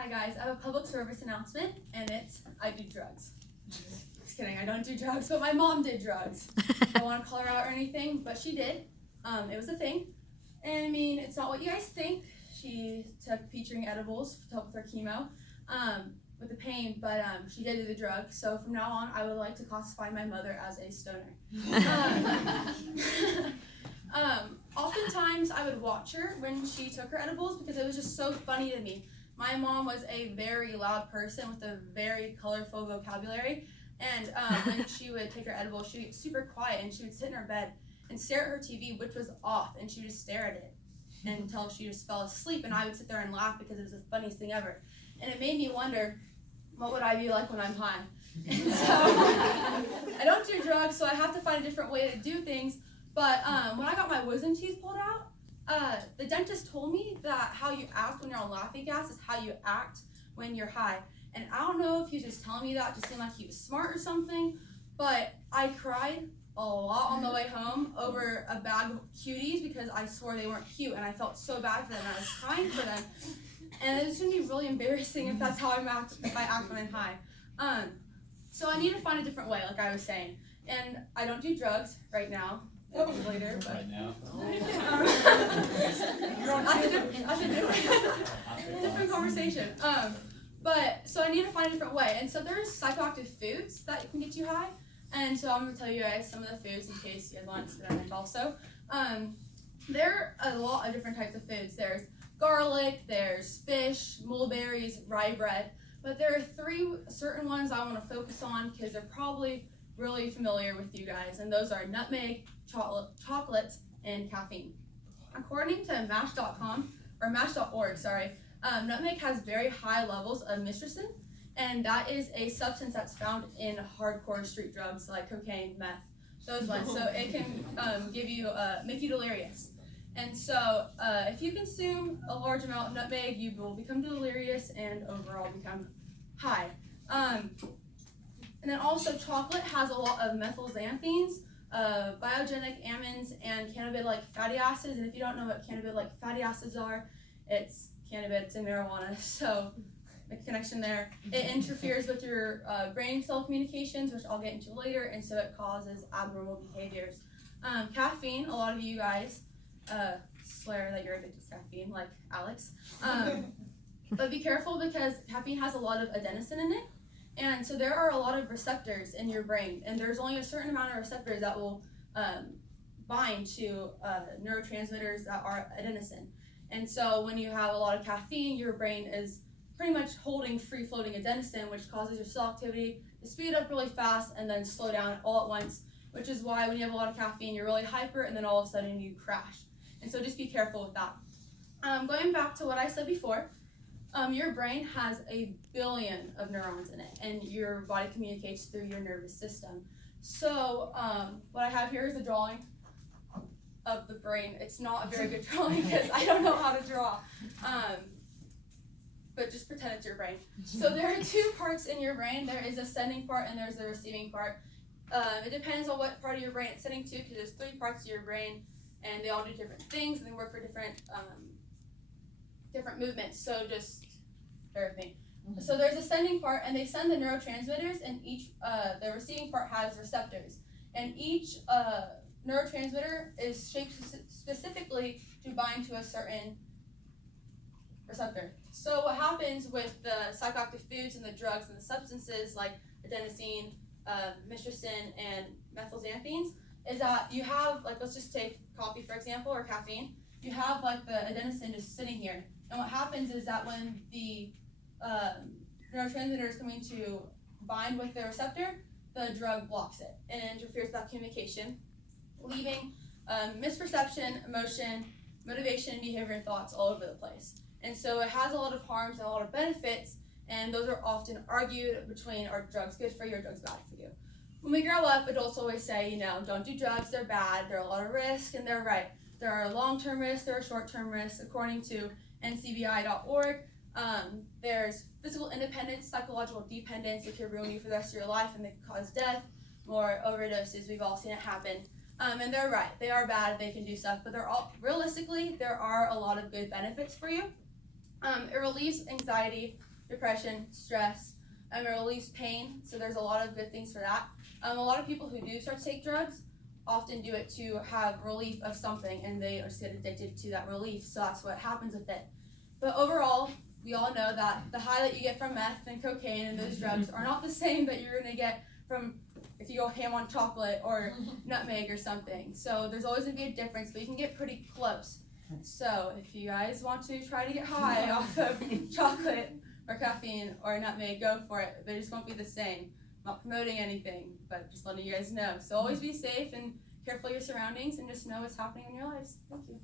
Hi guys, I have a public service announcement, and it's I do drugs. Just kidding, I don't do drugs, but my mom did drugs. I don't want to call her out or anything, but she did. It was a thing. And I mean, it's not what you guys think. She took featuring edibles to help with her chemo, with the pain, but she did do the drug. So from now on, I would like to classify my mother as a stoner. Oftentimes I would watch her when she took her edibles because it was just so funny to me. My mom was a very loud person with a very colorful vocabulary, and when she would take her edibles, she'd get super quiet and she would sit in her bed and stare at her TV, which was off, and she would just stare at it until she just fell asleep, and I would sit there and laugh because it was the funniest thing ever. And it made me wonder, what would I be like when I'm high? And so I don't do drugs, so I have to find a different way to do things. But when I got my wisdom teeth pulled out, the dentist told me that how you act when you're on laughing gas is how you act when you're high. And I don't know if he was just telling me that to seem like he was smart or something, but I cried a lot on the way home over a bag of cuties because I swore they weren't cute, and I felt so bad for them, and I was crying for them. And it's gonna be really embarrassing if that's how I act when I'm high. So I need to find a different way, like I was saying. And I don't do drugs right now. Later, but right now. That's a different conversation. But so I need to find a different way. And so there's psychoactive foods that can get you high. And so I'm gonna tell you guys some of the foods in case you guys want to experiment also. There are a lot of different types of foods. There's garlic, there's fish, mulberries, rye bread. But there are 3 certain ones I want to focus on because they're probably really familiar with you guys, and those are nutmeg, chocolate, and caffeine. According to MASH.com, or MASH.org, nutmeg has very high levels of myrcene, and that is a substance that's found in hardcore street drugs like cocaine, meth, those ones. So it can make you delirious. And so if you consume a large amount of nutmeg, you will become delirious and overall become high. And then also chocolate has a lot of methylxanthines, biogenic amines, and cannabinoid-like fatty acids. And if you don't know what cannabinoid-like fatty acids are, it's cannabis and marijuana. So make a connection there. It interferes with your brain cell communications, which I'll get into later, and so it causes abnormal behaviors. Caffeine, a lot of you guys swear that you're addicted to caffeine, like Alex. But be careful because caffeine has a lot of adenosine in it. And so there are a lot of receptors in your brain, and there's only a certain amount of receptors that will bind to neurotransmitters that are adenosine. And so when you have a lot of caffeine, your brain is pretty much holding free-floating adenosine, which causes your cell activity to speed up really fast and then slow down all at once, which is why when you have a lot of caffeine, you're really hyper, and then all of a sudden you crash. And so just be careful with that. Going back to what I said before, your brain has 1 billion of neurons in it, and your body communicates through your nervous system. So what I have here is a drawing of the brain. It's not a very good drawing because I don't know how to draw, but just pretend it's your brain. So there are 2 parts in your brain. There is a sending part and there's the receiving part. It depends on what part of your brain it's sending to because there's 3 parts of your brain, and they all do different things and they work for different movements. So just bear with me. So there's a sending part, and they send the neurotransmitters, and each the receiving part has receptors, and each neurotransmitter is shaped specifically to bind to a certain receptor. So what happens with the psychoactive foods and the drugs and the substances like adenosine, myrcene, and methylxanthines is that you have, like, let's just take coffee for example, or caffeine. You have like the adenosine just sitting here, and what happens is that when the neurotransmitter is coming to bind with the receptor, the drug blocks it and interferes with that communication, leaving misperception, emotion, motivation, behavior, and thoughts all over the place. And so it has a lot of harms and a lot of benefits, and those are often argued between, are drugs good for you or drugs bad for you? When we grow up, adults always say, don't do drugs, they're bad, there are a lot of risks, and they're right. There are long-term risks, there are short-term risks. According to ncbi.org, there's physical independence, psychological dependence, it can ruin you for the rest of your life, and they can cause death, more overdoses, we've all seen it happen. And they're right, they are bad, they can do stuff, but realistically, there are a lot of good benefits for you. It relieves anxiety, depression, stress. It relieves pain, so there's a lot of good things for that. A lot of people who do start to take drugs often do it to have relief of something, and they just get addicted to that relief, so that's what happens with it. But overall, we all know that the high that you get from meth and cocaine and those drugs are not the same that you're going to get from if you go ham on chocolate or nutmeg or something. So there's always going to be a difference, but you can get pretty close. So if you guys want to try to get high off of chocolate or caffeine or nutmeg, go for it. They just won't be the same. I'm not promoting anything, but just letting you guys know. So always be safe and careful of your surroundings, and just know what's happening in your lives. Thank you.